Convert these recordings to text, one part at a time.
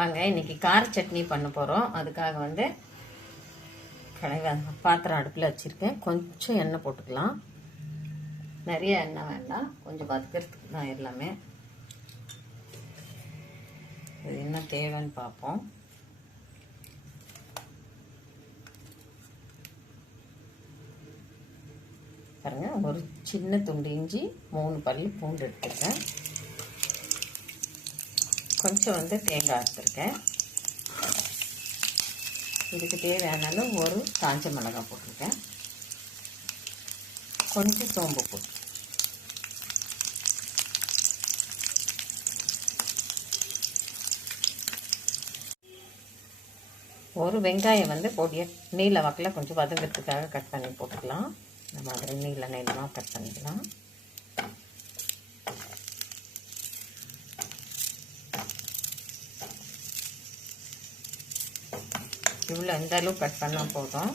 வாங்க இன்னைக்கு கார சட்னி பண்ண போகிறோம் அதுக்காக வந்து கடைவ பாத்திரம் அடுப்பில் வச்சுருக்கேன். கொஞ்சம் எண்ணெய் போட்டுக்கலாம். நிறைய எண்ணெய் வேண்டாம். கொஞ்சம் வதக்கிறதுக்கு தான் எல்லாமே. இது என்ன தேவைன்னு பார்ப்போம். பாருங்கள் ஒரு சின்ன துண்டு இஞ்சி மூணு பல்லு பூண்டு எடுத்துருக்கேன். கொஞ்சம் வந்து தேங்காய் எடுத்துருக்கேன் இதுக்கு தேவையானாலும் ஒரு காஞ்ச மிளகாய் போட்டிருக்கேன். கொஞ்சம் சோம்பு போட்டு. ஒரு வெங்காயம் வந்து பொடிய நீல வாக்கில் கொஞ்சம் வதங்கிறதுக்காக கட் பண்ணி போட்டுக்கலாம். இந்த மாதிரி நீல நீளமாக கட் பண்ணிக்கலாம். இவ்வளோ இந்த அளவு கட் பண்ணால் போதும்?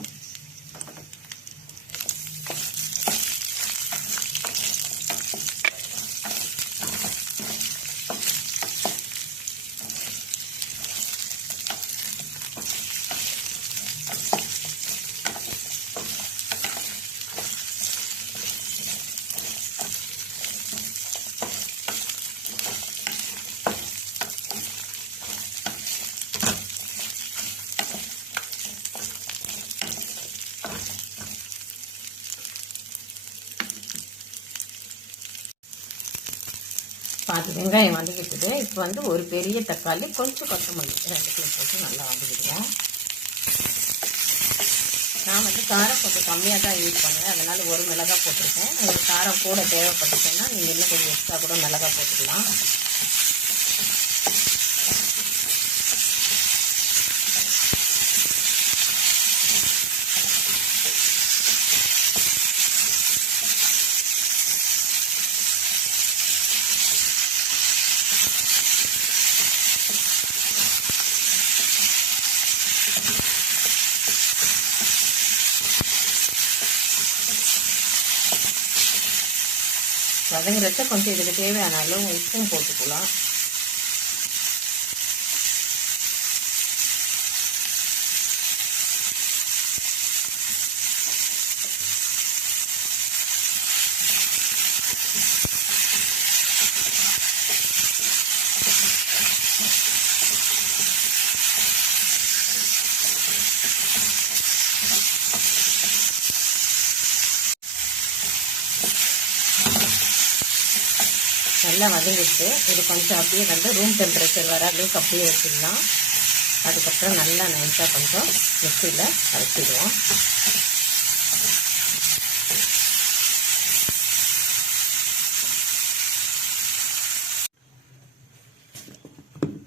பாதி வெங்காயம் வதக்கிட்டுது இப்போ வந்து ஒரு பெரிய தக்காளி கொஞ்சம் கொத்தமல்லி. ரெண்டுத்தையும் போட்டு நல்லா வந்துக்கிடுவோம் நான் வந்து காரம் கொஞ்சம் கம்மியாக தான் யூஸ் பண்ணுவேன். அதனால் ஒரு மிளகா போட்டிருக்கேன். உங்களுக்கு காரம் கூட தேவைப்பட்டுச்சுன்னா நீங்கள் இன்னும் கொஞ்சம் எக்ஸ்ட்ரா கூட மிளகா போட்டுக்கலாம். வதங்குறத கொஞ்சம் இதுக்கு தேவையான அளவு உப்பும் போட்டுக்கலாம் Thank you. நல்லா வதங்கிட்டு இது கொஞ்சம் அப்படியே வந்து ரூம் டெம்பரேச்சர் வர அளவுக்கு அப்படியே வச்சிடலாம் அதுக்கப்புறம் நல்லா நைஸாக கொஞ்சம் மிக்சியில் அரைச்சிடுவோம்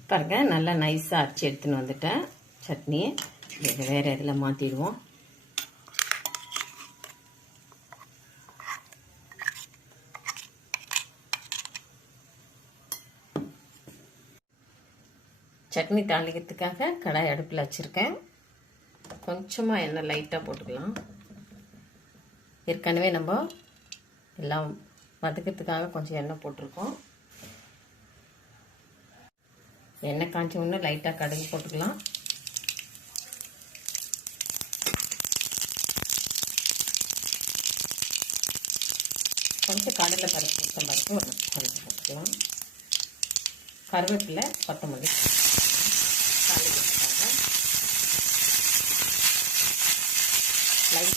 பாருங்க நல்லா நைஸாக அரைச்சி எடுத்துன்னு வந்துட்டேன். சட்னி இதை வேறு இதில் மாற்றிடுவோம் சட்னி தாளிக்கிறதுக்காக கடாய் அடுப்பில் வச்சுருக்கேன். கொஞ்சமாக எண்ணெய் லைட்டாக போட்டுக்கலாம். ஏற்கனவே நம்ம எல்லாம் வதக்கிறதுக்காக கொஞ்சம் எண்ணெய் போட்டிருக்கோம். எண்ணெய் காய்ச்ச உடனே லைட்டாக கடுகு போட்டுக்கலாம். கொஞ்சம் கடலை பருப்பு உளுத்தம் பருப்பு கொஞ்சம் போட்டுக்கலாம். கருவேப்பிலை கொத்தமல்லி தாளிக்கிறதுக்காக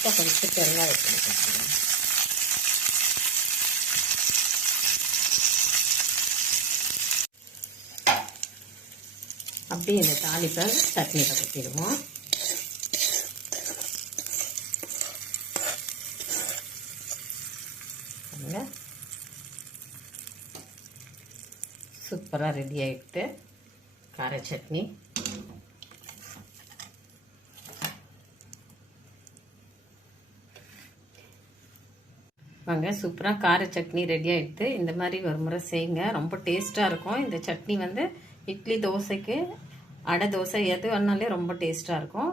லைட்டாக கொஞ்சம் பெருங்காயத்தூள் போட்டுக்கலாம் அப்படியே இந்த தாளிப்பை சட்னியில் கொட்டிடுவோம். சூப்பராக ரெடி ஆகிட்டு கார சட்னி. வாங்க சூப்பராக கார சட்னி ரெடி ஆகிடுது இந்த மாதிரி ஒரு முறை செய்யுங்க. ரொம்ப டேஸ்ட்டாக இருக்கும். இந்த சட்னி வந்து இட்லி தோசைக்கு அடை தோசை எது வேணாலே ரொம்ப டேஸ்ட்டாக இருக்கும்.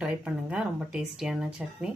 ட்ரை பண்ணுங்கள் ரொம்ப டேஸ்டியான சட்னி.